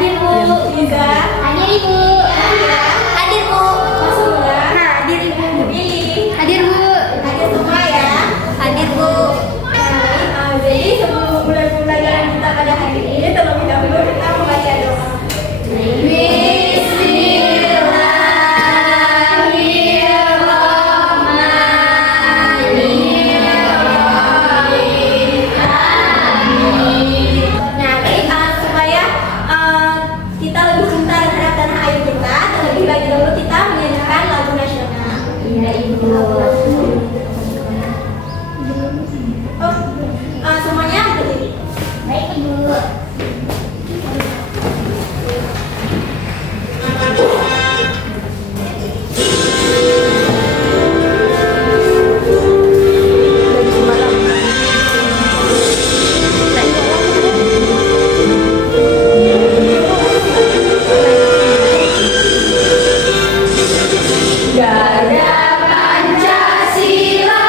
Hadir Bu. Liza. Hadir Ibu. Hadir Bu. Masuk enggak? Hadir Ibu. Billy. Hadir Bu. Hadir semua ya. Hadir Bu. Jadi sebelum mulai pembelajaran kita pada hari ini, terlebih dahulu kita membaca doa. Nah, jadi supaya kita lebih cinta terhadap tanah air kita, terlebih lagi dahulu kita menyanyikan lagu nasional. Iya Ibu. Semuanya berdiri. Baik Ibu. Gada Pancasila,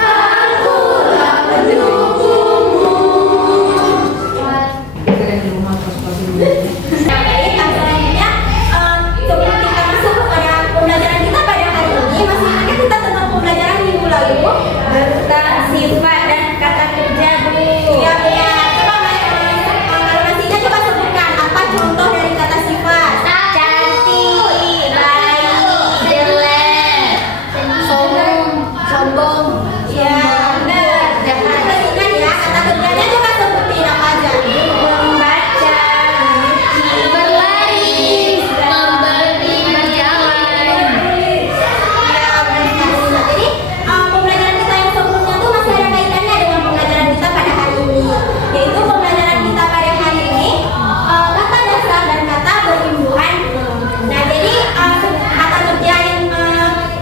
akulah pendukungmu. Baik, selanjutnya sebelum kita masuk kepada pembelajaran kita pada hari ini, masih ingat kita tentang pembelajaran minggu lalu tentang sifat dan kata kerja Bu. Iya benar. Coba kalau masih ingat coba sebutkan apa contoh dari kata sifat. Cantik, baik, jelek, sombong. Iya benar. Masih ingat ya kata kerjanya coba sebutin apa aja. Membaca, berlari, membeli, berjalan. Ya, benar. Jadi pembelajaran kita yang sebelumnya tuh masih ada kaitannya dengan pembelajaran kita pada hari ini. Yaitu pembelajaran kita pada hari ini kata dasar dan kata berimbuhan. Nah, jadi kata kerja yang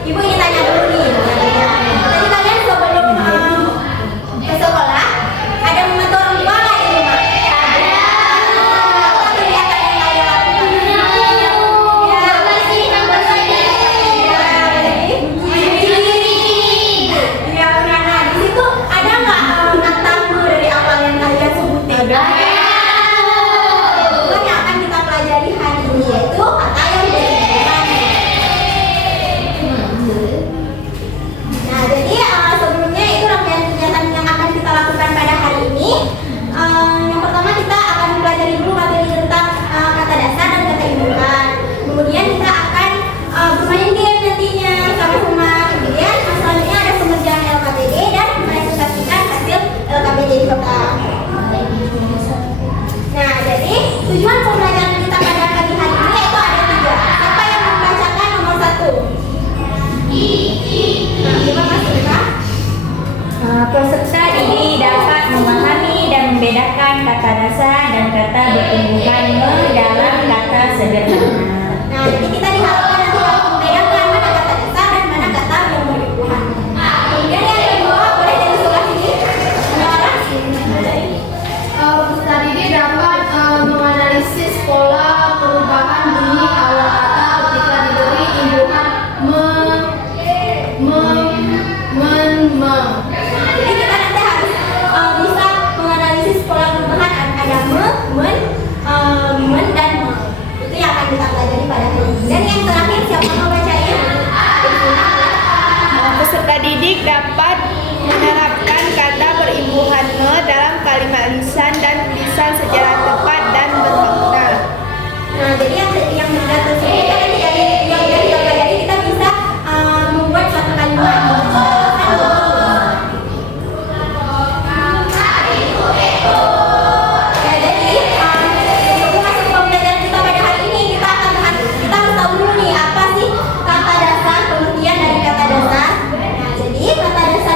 Ibu ingin tanya dulu nih. Jadi kalian sebelum ke sekolah ada membantu orang tua nggak di rumah? Ada. Apa kegiatan yang kalian lakukan? Ya, apa saja? Ya, cuci piring. Ya, benar. Nah, di situ ada nggak kata dari awal yang kalian sebutin? Ada. Itu yang akan kita pelajari hari ini yaitu kata yang berimbuhan. Nah, jadi sebelumnya itu rangkaian kegiatan yang akan kita lakukan pada hari ini. Yang pertama kita akan mempelajari dulu materi tentang kata dasar dan kata imbuhan. Kemudian kita akan bermain game nantinya sama-sama. Kemudian selanjutnya ada pengerjaan LKPD dan merealisasikan hasil LKPD di kota. Nah, jadi tujuan pembelajaran kita pada pagi hari ini yaitu ada 3. Siapa yang membacakan nomor 1? Nah, coba Mas Ika. Peserta didik dapat memahami dan membedakan kata dasar dan kata berimbuhan dalam kata sederhana. Nah, jadi kita diharapkan nanti dapat membedakan mana kata dasar dan mana kata yang berimbuhan. Kemudian yang kedua, boleh dari sebelah sini. Nora. Peserta didik dapat menganalisis pola perubahan bunyi awal kata ketika diberi imbuhan Jadi kita nanti harus bisa menganalisis pola perubahan ada men, dan me. Itu yang akan kita pelajari pada hari ini. Dan yang terakhir siapa mau bacain? Peserta didik dapat menerapkan kata berimbuhan me dalam kalimat lisan dan tulisan secara tepat dan bermakna. Nah, jadi yang sudah tersebut nanti yang sudah kita pelajari kita bisa membuat suatu kalimat. Ya, jadi sebelum masuk ke pembelajaran kita pada hari ini kita harus tahu dulu nih apa sih kata dasar, pengertian dari kata dasar. Nah, jadi kata dasar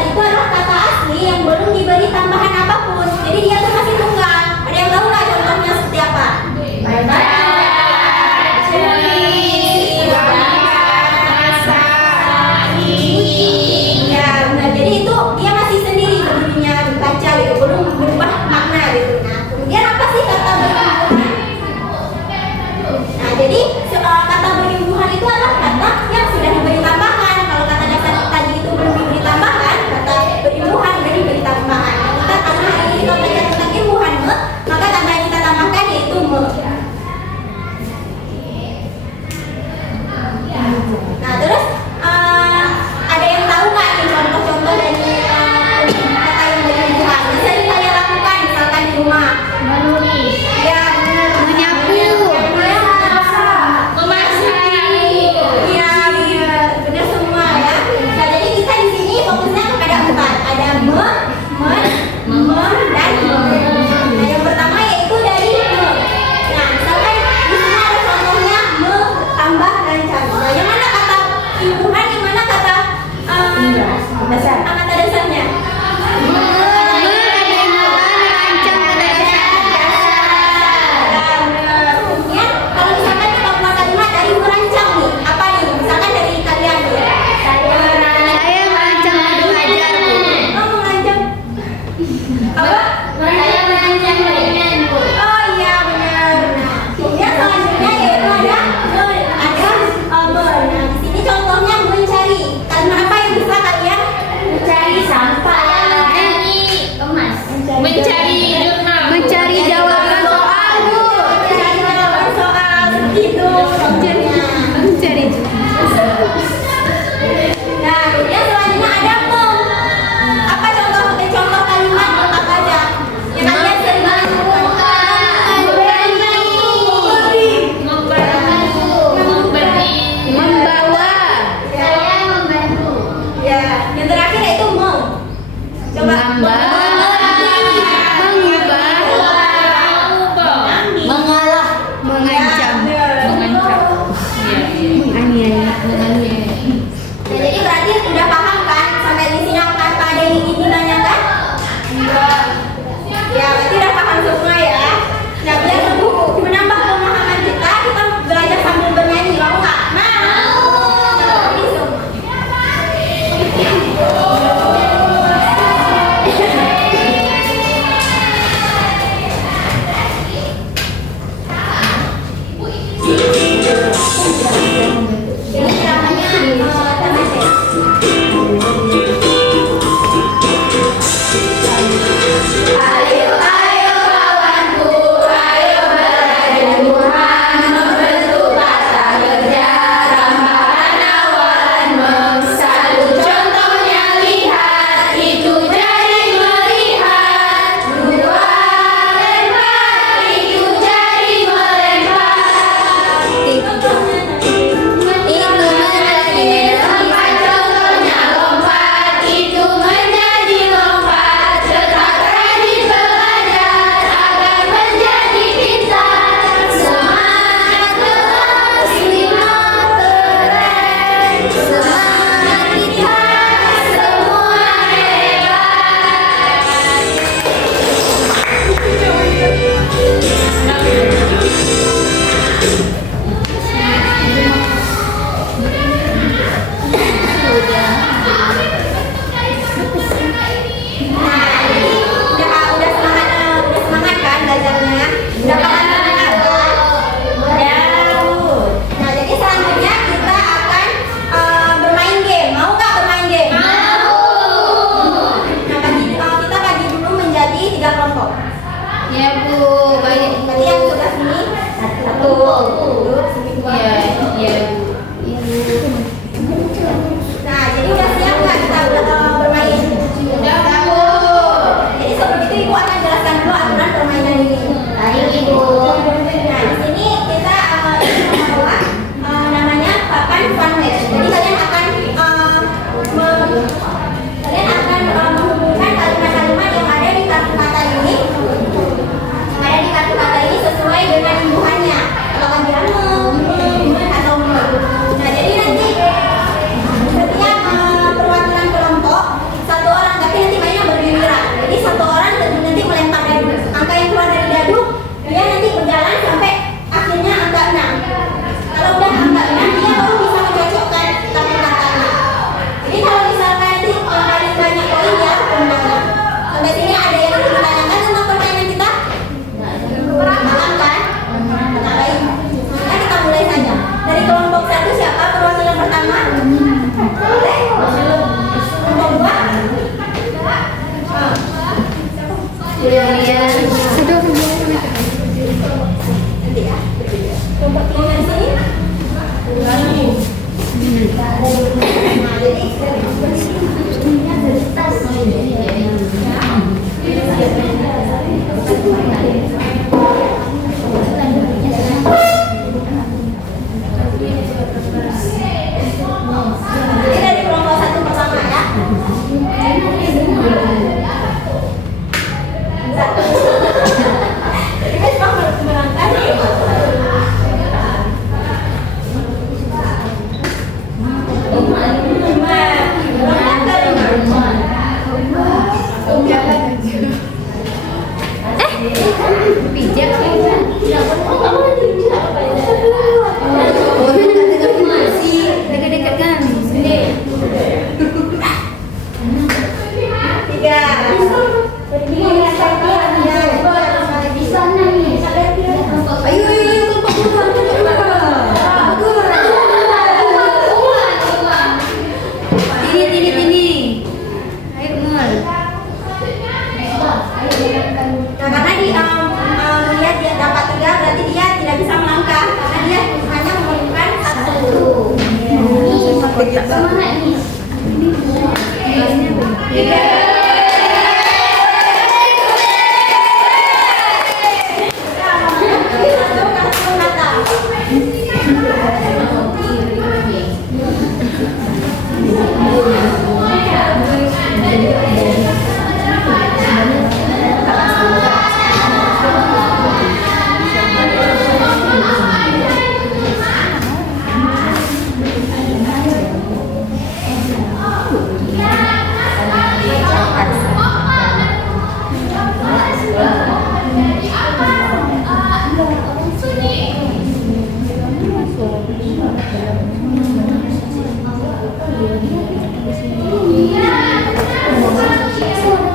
Semangat nih.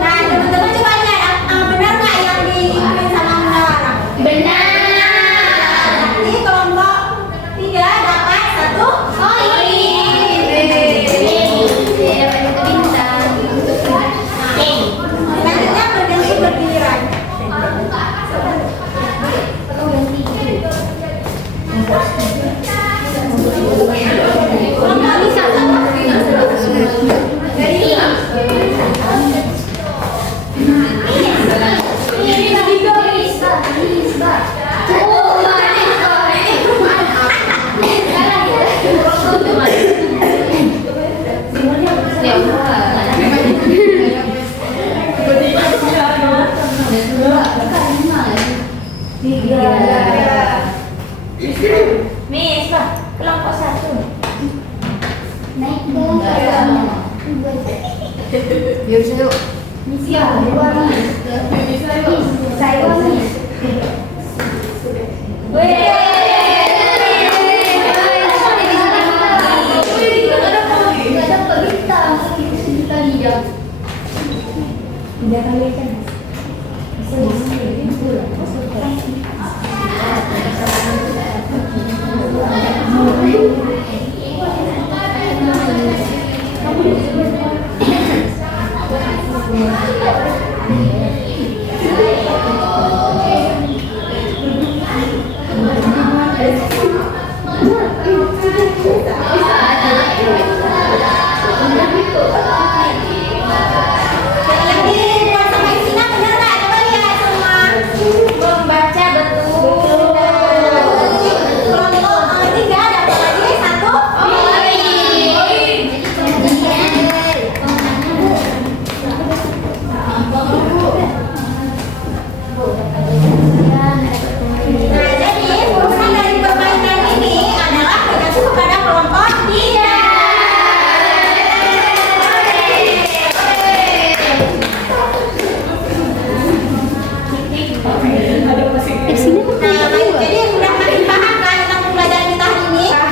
Nah, teman-teman coba lihat, benar nggak yang diikutin sama Munawara? Benar. Nanti kelompok 3 dapat 1 koin. Saya dapat satu bintang. Selanjutnya berganti bergiliran. Kelompok bisa Miss, Pak, kelompok 1. Biar seru. yang dibuat sama Isina benar nggak? Coba lihat semua. Membaca betul. Kelompok 3 dapat lagi 1 koin. Nah, jadi urusan dari permainan ini adalah bergantung kepada kelompok 3. Nah, jadi udah makin paham kan tentang pembelajaran kita hari ini? Nah,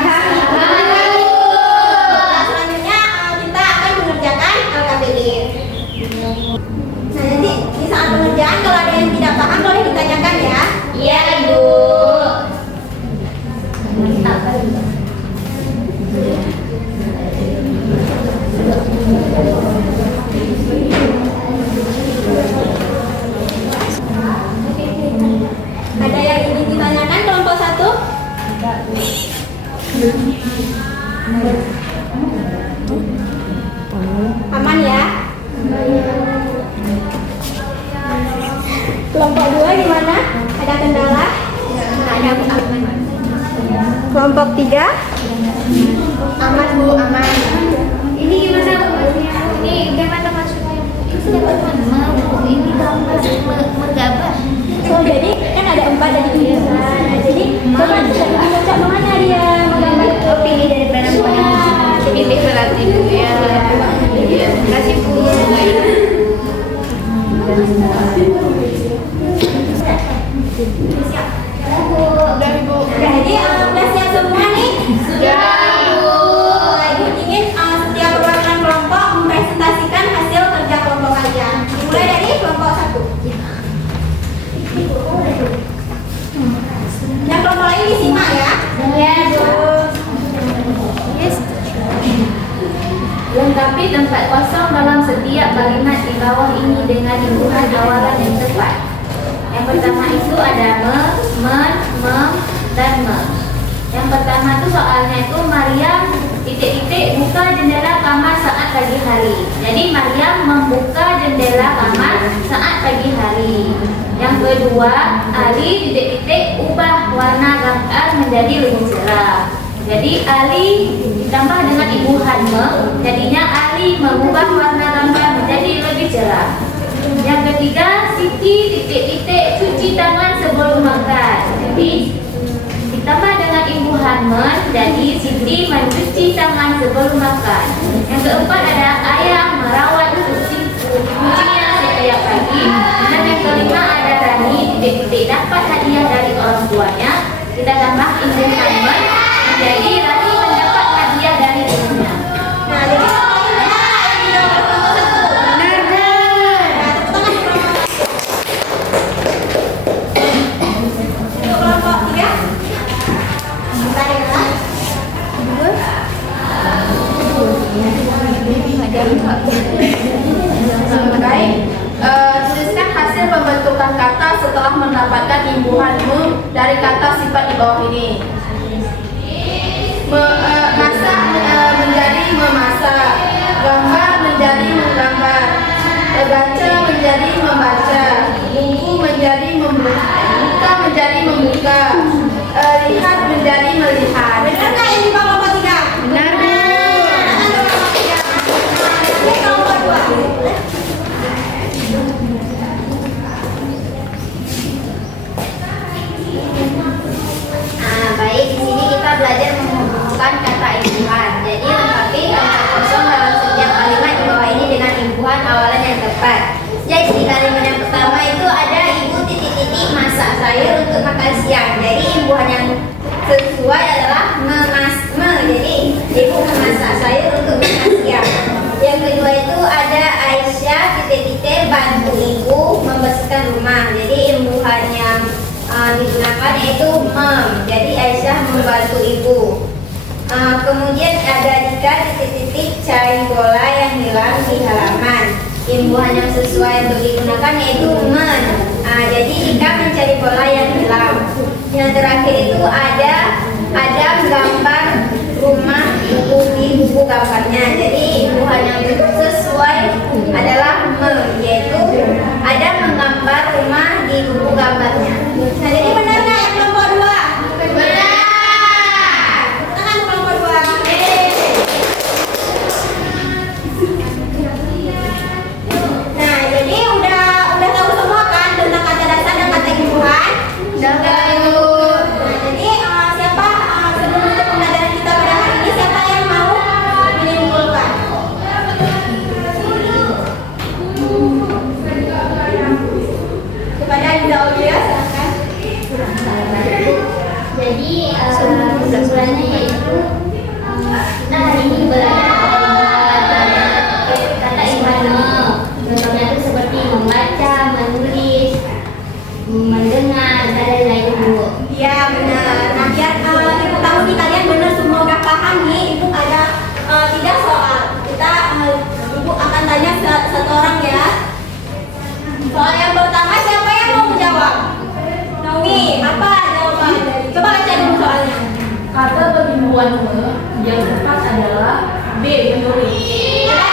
selanjutnya kita akan mengerjakan LKPD. Nah, jadi di saat pengerjaan kalau ada yang tidak paham boleh ditanyakan ya. Iya, Ibu. Ada yang ingin ditanyakan kelompok 1? Aman ya? Kelompok 2 gimana? Ada kendala? Ada aman. Kelompok 3? Aman Bu, aman. Ini gimana Bu? Ini gimana maksudnya? Ini sudah bagaimana Bu? Ini gambar menggabah. Oh, jadi kan ada 4 dari tulisan. Nah, jadi coba dibaca mana dia menggambar. Oh, pilih dari barang pilih berarti Bu ya. Iya, terima kasih Bu. Udah Ibu. Jadi udah siap semua nih? Sudah. Ibu ingin setiap perwakilan kelompok mempresentasikan hasil kerja kelompok kalian. Dimulai dari kelompok 1. Yang kelompok lain disimak ya. Ya, Bu. Yes. Lengkapi tempat kosong dalam setiap kalimat di bawah ini dengan imbuhan awalan yang tepat. Yang pertama itu ada me, men, mem, dan me. Yang pertama tuh soalnya itu Maryam titik-titik buka jendela kamar saat pagi hari. Jadi Maryam membuka jendela kamar saat pagi hari. Yang kedua, Ali titik-titik ubah warna gambar menjadi lebih cerah. Jadi Ali ditambah dengan ibu Hanme, jadinya Ali mengubah warna gambar menjadi lebih cerah. Yang ketiga, Siti titik-titik cuci tangan sebelum makan. Jadi ditambah dengan ibu Hanmen, jadi Siti mencuci tangan sebelum makan. Yang keempat ada ayah merawat kucingnya setiap pagi. Dan yang kelima ada Rani titik-titik dapat hadiah dari orang tuanya. Kita tambah ibu Hanmen, jadi Rani mendapat hadiah dari ibunya. Nah, jadi Baik, tuliskan hasil pembentukan kata setelah mendapatkan imbuhanmu dari kata sifat di bawah ini. Masak menjadi memasak, gambar menjadi menggambar, baca menjadi membaca, buku menjadi buka menjadi membuka, lihat menjadi melihat. benar nggak yang di bawah kelompok 3? Benar, Bu. Ini kelompok 2. Nah, baik, di sini kita belajar menghubungkan kata imbuhan. Jadi lengkapi kalimat kosong dalam setiap kalimat di bawah ini dengan imbuhan awalan yang tepat. Jadi kalimat yang pertama itu ada ibu titik-titik masak sayur untuk makan siang. Jadi imbuhan yang sesuai adalah jadi ibu memasak sayur untuk makan siang. Yang kedua itu ada Aisyah titik-titik bantu ibu membersihkan rumah. Jadi imbuhan yang digunakan yaitu jadi Aisyah membantu ibu. Kemudian ada Dika titik-titik cari bola yang hilang di halaman. Imbuhan yang sesuai untuk digunakan yaitu jadi Dika mencari bola yang hilang. Yang terakhir itu ada gambar rumah ibu di buku gambarnya. Jadi imbuhan yang sesuai adalah yaitu ada menggambar rumah di buku gambarnya. Nah, jadi benar nggak yang kelompok 2? Benar. Tangan kelompok 2. Nah, jadi udah tahu semua kan tentang kata dasar dan kata imbuhan? Udah tahu. Nah, jadi siapa sebelum menutup pembelajaran kita pada hari ini, siapa yang mau menyimpulkan? Kepada Dinda Aulia, silakan. Jadi kesimpulannya yaitu kita hari ini belajar kata imbuhan. Contohnya itu seperti membaca, menulis, mendengar, dan lain-lain dulu. Iya benar. Nah, biar ibu tahu nih kalian benar semua udah paham nih, ibu ada 3 soal. Kita ibu akan tanya satu orang ya. Soal yang pertama siapa yang mau menjawab? Naomi, apa jawaban? Coba baca dulu soalnya. Kata pemimbuan yang tepat adalah B. Menulis. Benar